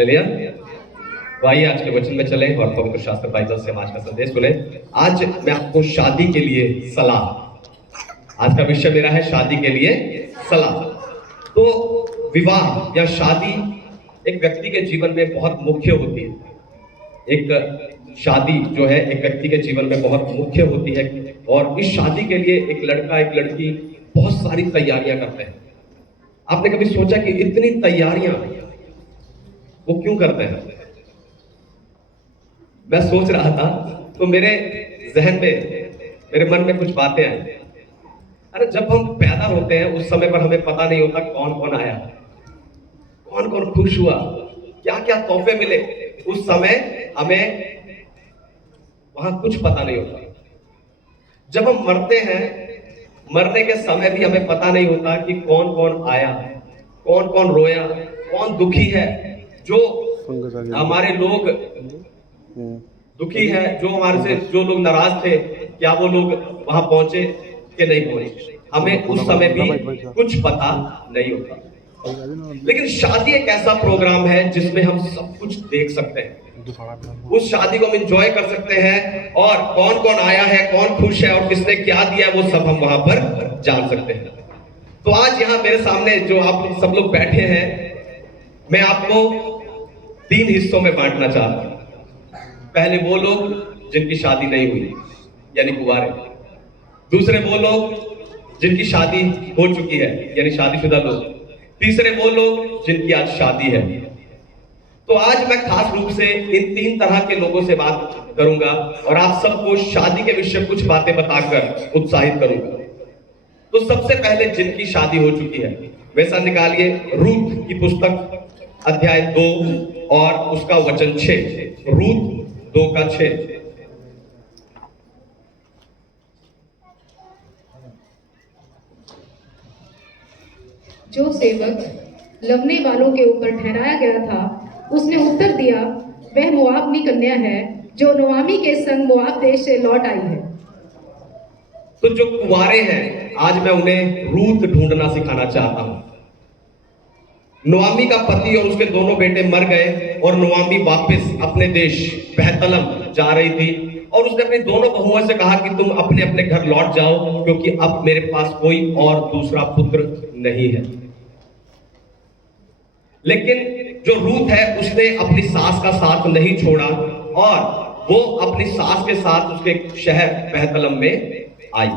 Hallelujah. तो आइए आज के वचन में चले और पवित्र शास्त्र बाइबल से हम आज का संदेश सुने। आज मैं आपको शादी के लिए सलाह, आज का विषय मेरा है शादी के लिए सलाह। तो विवाह या शादी एक व्यक्ति के जीवन में बहुत मुख्य होती है। एक शादी जो है एक व्यक्ति के जीवन में बहुत मुख्य होती है और इस शादी के लिए एक लड़का एक लड़की बहुत सारी तैयारियां करते हैं। आपने कभी सोचा कि इतनी तैयारियां वो क्यों करते हैं? मैं सोच रहा था तो मेरे जहन में, मेरे मन में कुछ बातें आई। अरे जब हम पैदा होते हैं उस समय पर हमें पता नहीं होता कौन कौन आया, कौन कौन खुश हुआ, क्या क्या तोहफे मिले। उस समय हमें वहां कुछ पता नहीं होता। जब हम मरते हैं, मरने के समय भी हमें पता नहीं होता कि कौन कौन आया, कौन कौन रोया, कौन दुखी है। जो हमारे लोग दुखी है, जो हमारे से जो लोग नाराज थे, क्या वो लोग वहां पहुंचे कि नहीं पहुंचे, हमें उस समय भी कुछ पता नहीं होता। लेकिन शादी एक ऐसा प्रोग्राम है जिसमें हम सब कुछ देख सकते हैं। उस शादी को हम एंजॉय कर सकते हैं और कौन कौन आया है, कौन खुश है और किसने क्या दिया है, वो सब हम वहां पर जान सकते हैं। तो आज यहाँ मेरे सामने जो आप सब लोग बैठे हैं, मैं आपको 3 हिस्सों में बांटना चाहता हूं। पहले वो लोग जिनकी शादी नहीं हुई यानी कुंवारे, दूसरे वो लोग जिनकी शादी हो चुकी है यानी शादीशुदा लोग, तीसरे वो लोग जिनकी आज शादी है। तो आज मैं खास रूप से इन 3 तरह के लोगों से बात करूंगा और आप सबको शादी के विषय कुछ बातें बताकर उत्साहित करूंगा। तो सबसे पहले जिनकी शादी हो चुकी है, वैसा निकालिए रूत की पुस्तक अध्याय 2 और उसका वचन 6। रूत 2 का 6। जो सेवक लवने वालों के ऊपर ठहराया गया था, उसने उत्तर दिया, वह मोआबनी कन्या है जो नोआमी के संग मोआब देश से लौट आई है। तो जो कुंवारे हैं, आज मैं उन्हें रूत ढूंढना सिखाना चाहता हूं। नोआमी का पति और उसके दोनों बेटे मर गए और नोआमी वापस अपने देश बेहतलम जा रही थी और उसने अपनी दोनों बहुओं से कहा कि तुम अपने अपने घर लौट जाओ क्योंकि अब मेरे पास कोई और दूसरा पुत्र नहीं है। लेकिन जो रूत है उसने अपनी सास का साथ नहीं छोड़ा और वो अपनी सास के साथ उसके शहर बेहतलम में आई।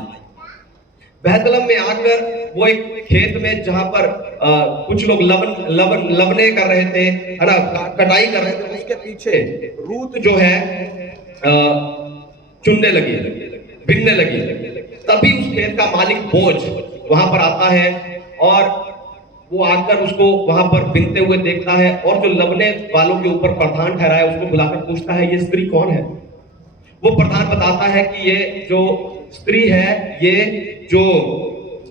बेहतलम में आकर वो एक खेत में जहां पर कुछ लोग लवने कर रहे थे, है ना, कटाई कर रहे थे, उसके पीछे रूत जो है चुनने लगी, बिनने लगी। तभी उस खेत का मालिक बोझ वहां पर आता है और वो आकर उसको वहां पर बिनते हुए देखता है और जो लवने वालों के ऊपर प्रधान ठहरा है उसको बुलाकर पूछता है, ये स्त्री कौन है? वो प्रधान बताता है कि ये जो स्त्री है, ये जो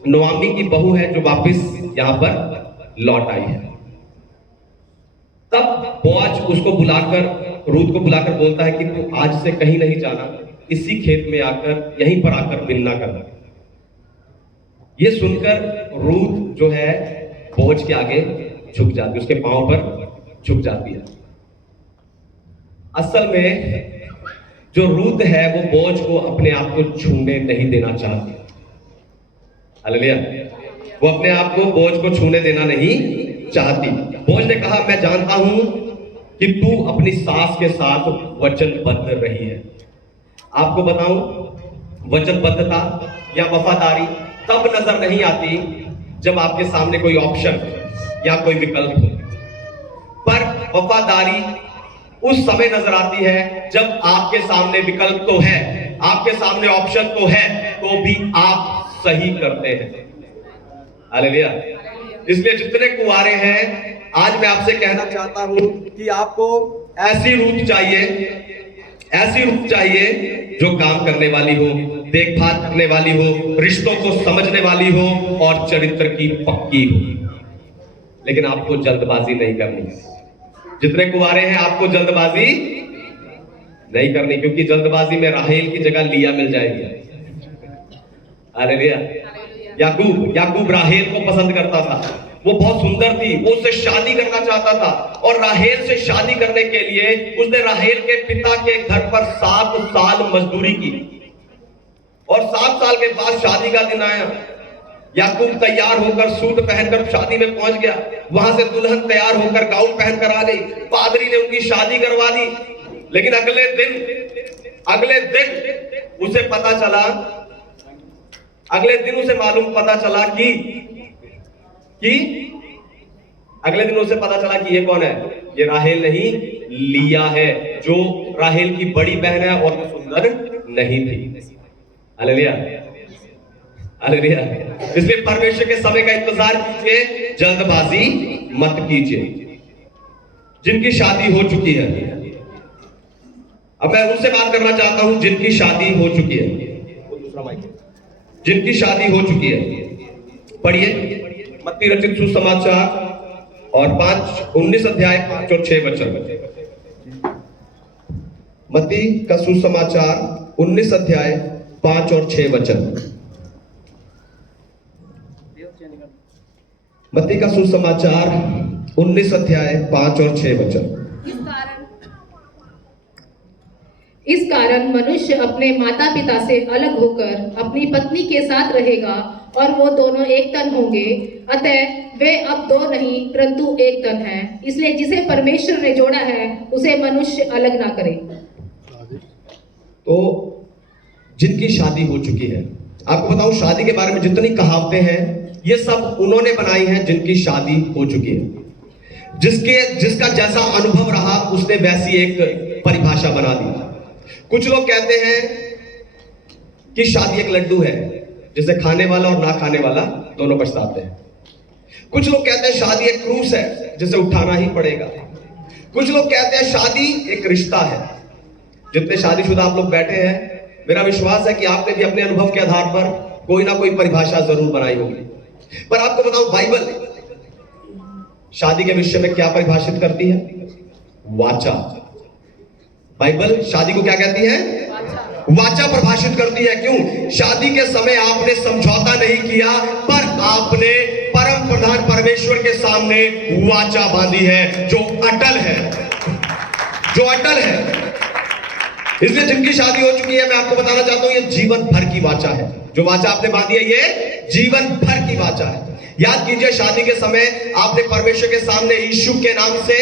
नोआमी की बहू है जो वापस यहां पर लौट आई है। तब बोआज उसको बुलाकर, रूत को बुलाकर बोलता है कि तू आज से कहीं नहीं जाना, इसी खेत में आकर यहीं पर आकर बिनना करना। ये सुनकर रूत जो है बोझ के आगे झुक जाती, उसके पांव पर झुक जाती है। असल में जो रूत है वो बोझ को अपने आप को छूने नहीं देना चाहती। हालेलुया। वो अपने आप को बोझ को छूने देना नहीं चाहती। बोझ ने कहा, मैं जानता हूं कि तू अपनी सास के साथ वचनबद्ध रही है। आपको बताऊं, वचनबद्धता या वफादारी तब नजर नहीं आती जब आपके सामने कोई ऑप्शन या कोई विकल्प हो, पर वफादारी उस समय नजर आती है जब आपके सामने विकल्प तो है, आपके सामने ऑप्शन तो है, तो भी आप सही करते हैं। हालेलुया। इसलिए जितने कुंवारे हैं, आज मैं आपसे कहना चाहता हूं कि आपको ऐसी रूत चाहिए, ऐसी रूत चाहिए जो काम करने वाली हो, देखभाल करने वाली हो, रिश्तों को समझने वाली हो और चरित्र की पक्की हो। लेकिन आपको जल्दबाजी नहीं करनी। जितने कुंवारे हैं आपको जल्दबाजी नहीं करनी, क्योंकि जल्दबाजी में राहेल की जगह लिया मिल जाएगी। हालेलुया। याकूब राहेल को पसंद करता था, वो बहुत सुंदर थी, वो उससे शादी करना चाहता था और राहेल से शादी करने के लिए उसने राहेल के पिता के घर पर 7 साल मजदूरी की और 7 साल के बाद शादी का दिन आया। याकूब तैयार होकर सूट पहनकर शादी में पहुंच गया। वहां से दुल्हन तैयार होकर गाउन पहनकर आ गई। पादरी ने उनकी शादी करवा दी। लेकिन अगले दिन उसे पता चला, कि ये कौन है? ये राहेल नहीं, लिया है, जो राहेल की बड़ी बहन है और वो सुंदर नहीं थी। Hallelujah, hallelujah. इसलिए परमेश्वर के समय का इंतजार कीजिए, जल्दबाजी मत कीजिए। जिनकी शादी हो चुकी है, अब मैं उनसे बात करना चाहता हूं जिनकी शादी हो चुकी है। जिनकी शादी हो चुकी है, पढ़िए मत्ती रचित सुसमाचार और 19 अध्याय 5 और 6 वचन। मत्ती का सुसमाचार 19 अध्याय 5 और 6 वचन। मत्ती का सुसमाचार 19 अध्याय 5 और 6 वचन। इस कारण मनुष्य अपने माता पिता से अलग होकर अपनी पत्नी के साथ रहेगा और वो दोनों एक तन होंगे। अतः वे अब 2 नहीं परंतु एक तन है। इसलिए जिसे परमेश्वर ने जोड़ा है उसे मनुष्य अलग ना करे। तो जिनकी शादी हो चुकी है, आपको बताऊं शादी के बारे में जितनी कहावतें हैं ये सब उन्होंने बनाई हैं जिनकी शादी हो चुकी है। जिसका जैसा अनुभव रहा उसने वैसी एक परिभाषा बना दी। कुछ लोग कहते हैं कि शादी एक लड्डू है जिसे खाने वाला और ना खाने वाला दोनों पछताते हैं। कुछ लोग कहते हैं शादी एक क्रूस है जिसे उठाना ही पड़ेगा। कुछ लोग कहते हैं शादी एक रिश्ता है। जितने शादीशुदा आप लोग बैठे हैं, मेरा विश्वास है कि आपने भी अपने अनुभव के आधार पर कोई ना कोई परिभाषा जरूर बनाई होगी। पर आपको बताऊं, बाइबल शादी के विषय में क्या परिभाषित करती है? वाचा। बाइबल शादी को क्या कहती है? वाचा परिभाषित करती है। क्यों? शादी के समय आपने समझौता नहीं किया, पर आपने परम प्रधान परमेश्वर के सामने वाचा बांधी है जो अटल है, जो अटल है। इसलिए जिनकी शादी हो चुकी है, मैं आपको बताना चाहता हूं ये जीवन भर की वाचा है। जो वाचा आपने बांधी है ये जीवन भर की वाचा है। याद कीजिए, शादी के समय आपने परमेश्वर के सामने यीशु के नाम से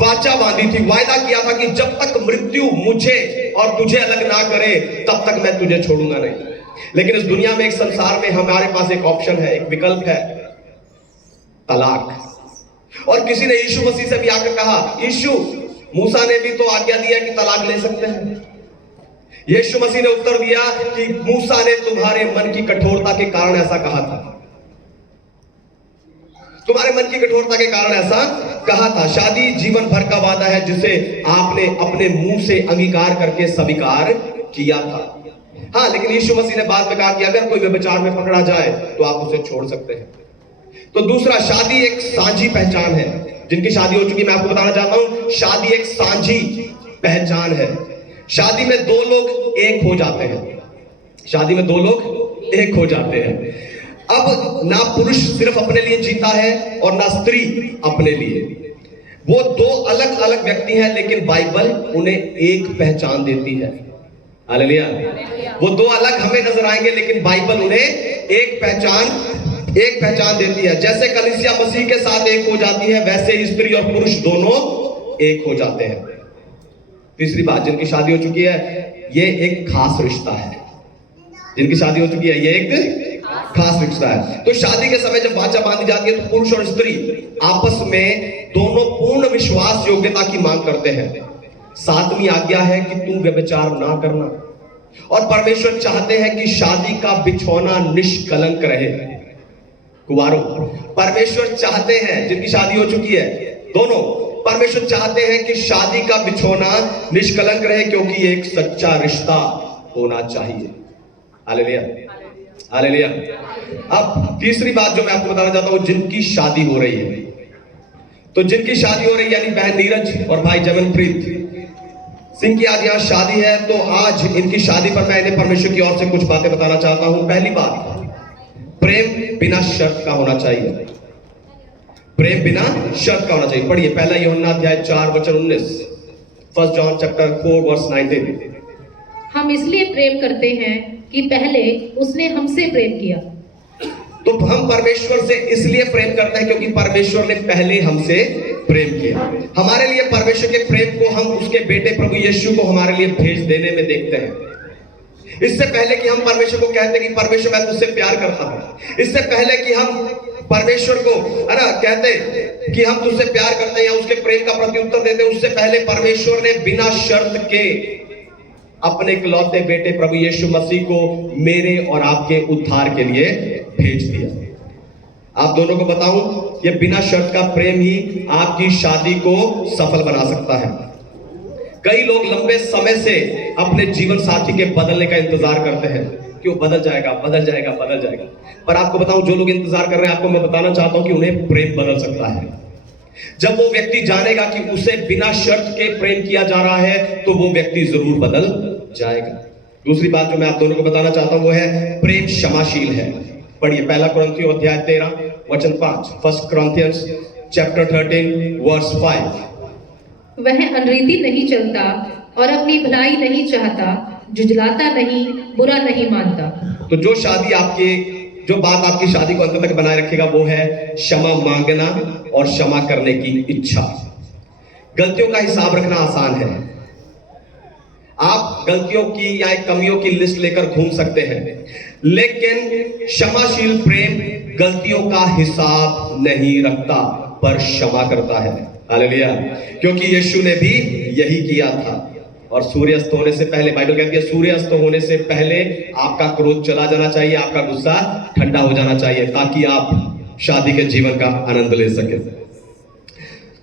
वाचा बांधी थी। वायदा किया था कि जब तक मृत्यु मुझे और तुझे अलग ना करे तब तक मैं तुझे छोड़ूंगा नहीं। लेकिन इस दुनिया में, एक संसार में हमारे पास एक ऑप्शन है, एक विकल्प है, तलाक। और किसी ने यीशु मसीह से भी आकर कहा, यीशु, मूसा ने भी तो आज्ञा दिया कि तलाक ले सकते हैं। यीशु मसीह ने उत्तर दिया कि मूसा ने तुम्हारे मन की कठोरता के कारण ऐसा कहा था। तुम्हारे मन की कठोरता के कारण ऐसा कहा था। शादी जीवन भर का वादा है जिसे आपने अपने मुंह से अंगीकार करके स्वीकार किया था। हाँ, लेकिन यीशु मसीह ने बाद में कहा कि अगर कोई व्यभिचार में पकड़ा जाए तो आप उसे छोड़ सकते हैं। तो दूसरा, शादी एक साझी पहचान है। जिनकी शादी हो चुकी, मैं आपको बताना चाहता हूं, शादी एक साझी पहचान है। शादी में 2 लोग एक हो जाते हैं। शादी में 2 लोग एक हो जाते हैं। अब ना पुरुष सिर्फ अपने लिए जीता है और ना स्त्री अपने लिए। वो 2 अलग अलग व्यक्ति हैं, लेकिन बाइबल उन्हें एक पहचान देती है। हालेलुया। वो 2 अलग हमें नजर आएंगे, लेकिन बाइबल उन्हें एक पहचान देती है। जैसे कलीसिया मसीह के साथ एक हो जाती है, वैसे ही स्त्री और पुरुष दोनों एक हो जाते हैं। तीसरी बात, जिनकी शादी हो चुकी है, ये एक खास रिश्ता है। जिनकी शादी हो चुकी है, ये एक खास रिश्ता है। तो शादी के समय जब वाचा बांधी जाती है तो पुरुष और स्त्री आपस में दोनों पूर्ण विश्वास योग्यता की मांग करते हैं। 7वीं आज्ञा है कि तू व्यभिचार ना करना। और परमेश्वर चाहते हैं कि शादी का बिछौना निष्कलंक रहे। कुंवारों, परमेश्वर चाहते हैं, जिनकी शादी हो चुकी है, दोनों परमेश्वर चाहते हैं कि शादी का बिछौना निष्कलंक रहे, क्योंकि ये एक सच्चा रिश्ता होना चाहिए। Hallelujah, hallelujah. अब तीसरी बात जो मैं आपको बताना चाहता हूं, जिनकी शादी हो रही है। तो जिनकी शादी हो रही है, यानी बहन नीरज और भाई जमनप्रीत सिंह की आज यहाँ शादी है। तो आज इनकी शादी पर मैं इन्हें परमेश्वर की ओर से कुछ बातें बताना चाहता हूं। पहली बात, प्रेम बिना शर्त का होना चाहिए। प्रेम बिना शर्त का होना चाहिए। पढ़िए पहला यूहन्ना अध्याय 4:19, फर्स्ट जॉन चैप्टर 4:19। हम इसलिए प्रेम करते हैं कि पहले उसने हमसे प्रेम किया। तो हम परमेश्वर से इसलिए प्रेम करते हैं क्योंकि परमेश्वर ने पहले हमसे प्रेम किया। हमारे लिए परमेश्वर के प्रेम को हम उसके बेटे प्रभु यीशु को हमारे लिए भेज देने में देखते हैं। इससे पहले कि हम परमेश्वर को कहते कि परमेश्वर मैं तुझसे प्यार करता हूं, इससे पहले कि हम परमेश्वर को है ना कहते कि हम तुझसे प्यार करते हैं या उसके प्रेम का प्रत्युत्तर देते, उससे पहले परमेश्वर ने बिना शर्त के अपने इकलौते बेटे प्रभु यीशु मसीह को मेरे और आपके उद्धार के लिए भेज दिया। आप दोनों को बताऊं, ये बिना शर्त का प्रेम ही आपकी शादी को सफल बना सकता है। कई लोग लंबे समय से अपने जीवन साथी के बदलने का इंतजार करते हैं कि वो बदल जाएगा बदल जाएगा बदल जाएगा। पर आपको बताऊं, जो लोग इंतजार कर रहे हैं, आपको मैं बताना चाहता हूं कि उन्हें प्रेम बदल सकता है। जब वो व्यक्ति जानेगा कि उसे बिना शर्त के प्रेम किया जा रहा है, तो वो व्यक्ति जरूर बदल जाएगा। दूसरी बात जो मैं आप दोनों को बताना चाहता हूं वो है प्रेम क्षमाशील है। पढ़िए पहला कुरिन्थियों अध्याय 13:5, फर्स्ट कुरिन्थियंस चैप्टर 13 वर्स 5। वह अनरीति नहीं चलता और अपनी भलाई नहीं चाहता, जुझलाता नहीं, बुरा नहीं मानता। तो जो बात आपकी शादी को अंत तक बनाए रखेगा वो है क्षमा मांगना और क्षमा करने की इच्छा। गलतियों का हिसाब रखना आसान है। आप गलतियों की या कमियों की लिस्ट लेकर घूम सकते हैं, लेकिन क्षमाशील प्रेम गलतियों का हिसाब नहीं रखता पर क्षमा करता है। हालेलुया। क्योंकि यीशु ने भी यही किया था। और सूर्यास्त होने से पहले, बाइबल कहती है सूर्यास्त होने से पहले आपका क्रोध चला जाना चाहिए, आपका गुस्सा ठंडा हो जाना चाहिए, ताकि आप शादी के जीवन का आनंद ले सके।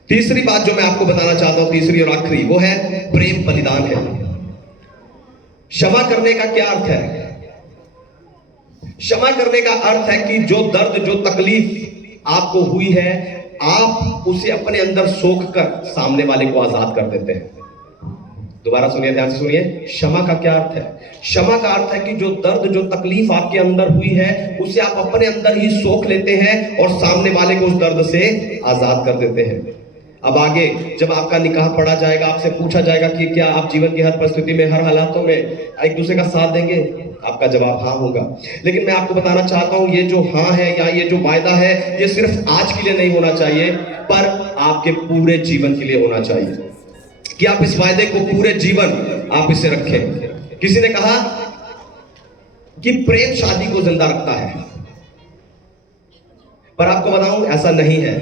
तीसरी बात जो मैं आपको बताना चाहता हूं, तीसरी और आखिरी, वो है प्रेम बलिदान है। क्षमा करने का क्या अर्थ है? क्षमा करने का अर्थ है कि जो दर्द, जो तकलीफ आपको हुई है, आप उसे अपने अंदर सोख कर सामने वाले को आजाद कर देते हैं। दोबारा सुनिए, ध्यान से सुनिए। क्षमा का क्या अर्थ है? क्षमा का अर्थ है कि जो दर्द, जो तकलीफ आपके अंदर हुई है, उसे आप अपने अंदर ही सोख लेते हैं और सामने वाले को उस दर्द से आजाद कर देते हैं। अब आगे जब आपका निकाह पढ़ा जाएगा, आपसे पूछा जाएगा कि क्या आप जीवन की हर परिस्थिति में, हर हालातों में एक दूसरे का साथ देंगे? आपका जवाब हाँ होगा। लेकिन मैं आपको बताना चाहता हूं, ये जो हाँ है या ये जो वायदा है, ये सिर्फ आज के लिए नहीं होना चाहिए, पर आपके पूरे जीवन के लिए होना चाहिए कि आप इस वायदे को पूरे जीवन आप इसे रखें। किसी ने कहा कि प्रेम शादी को जिंदा रखता है, पर आपको बताऊं ऐसा नहीं है,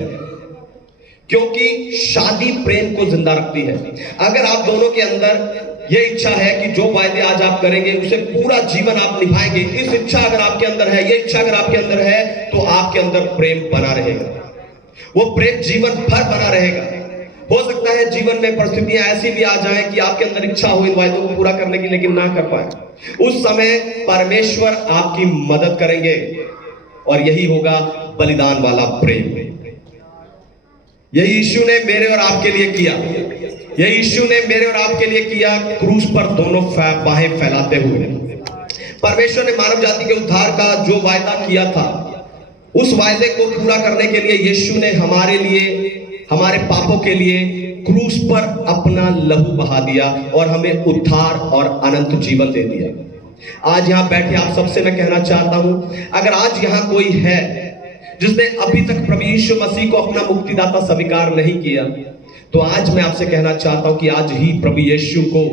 क्योंकि शादी प्रेम को जिंदा रखती है। अगर आप दोनों के अंदर यह इच्छा है कि जो वायदे आज आप करेंगे उसे पूरा जीवन आप निभाएंगे, इस इच्छा अगर आपके अंदर है, ये इच्छा अगर आपके अंदर है, तो आपके अंदर प्रेम बना रहेगा। वो प्रेम जीवन भर बना रहेगा। हो सकता है जीवन में परिस्थितियां ऐसी भी आ जाए कि आपके अंदर इच्छा हो इन वायदों को पूरा करने की, लेकिन ना कर पाए। उस समय परमेश्वर आपकी मदद करेंगे और यही होगा बलिदान वाला प्रेम। यही यीशु ने मेरे और आपके लिए किया। यही यीशु ने मेरे और आपके लिए किया, क्रूस पर दोनों बाहें फैलाते हुए। परमेश्वर ने मानव जाति के उद्धार का जो वायदा किया था, उस वायदे को पूरा करने के लिए यीशु ने हमारे लिए, हमारे पापों के लिए क्रूस पर अपना लहू बहा दिया और हमें उद्धार और अनंत जीवन दे दिया। आज यहां बैठे आप सबसे मैं कहना चाहता हूं, अगर आज यहां कोई है जिसने अभी तक प्रभु यीशु मसीह को अपना मुक्तिदाता स्वीकार नहीं किया, तो आज मैं आपसे कहना चाहता हूं कि आज ही प्रभु यीशु को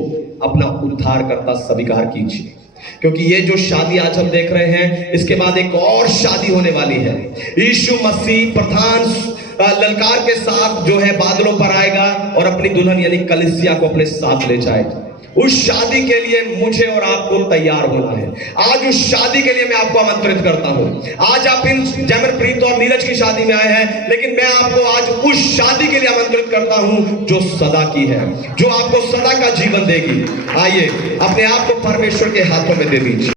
अपना उद्धारकर्ता स्वीकार कीजिए। क्योंकि ये जो शादी आज हम देख रहे हैं, इसके बाद एक और शादी होने वाली है। यीशु मसीह प्रधान ललकार के साथ जो है बादलों पर आएगा और अपनी दुल्हन यानी कलीसिया को अपने साथ ले जाएगा। उस शादी के लिए मुझे और आपको तैयार होना है। आज उस शादी के लिए मैं आपको आमंत्रित करता हूं। आज आप इन जैमरप्रीत और नीरज की शादी में आए हैं, लेकिन मैं आपको आज उस शादी के लिए आमंत्रित करता हूं जो सदा की है, जो आपको सदा का जीवन देगी। आइए अपने आप को परमेश्वर के हाथों में दे दीजिए।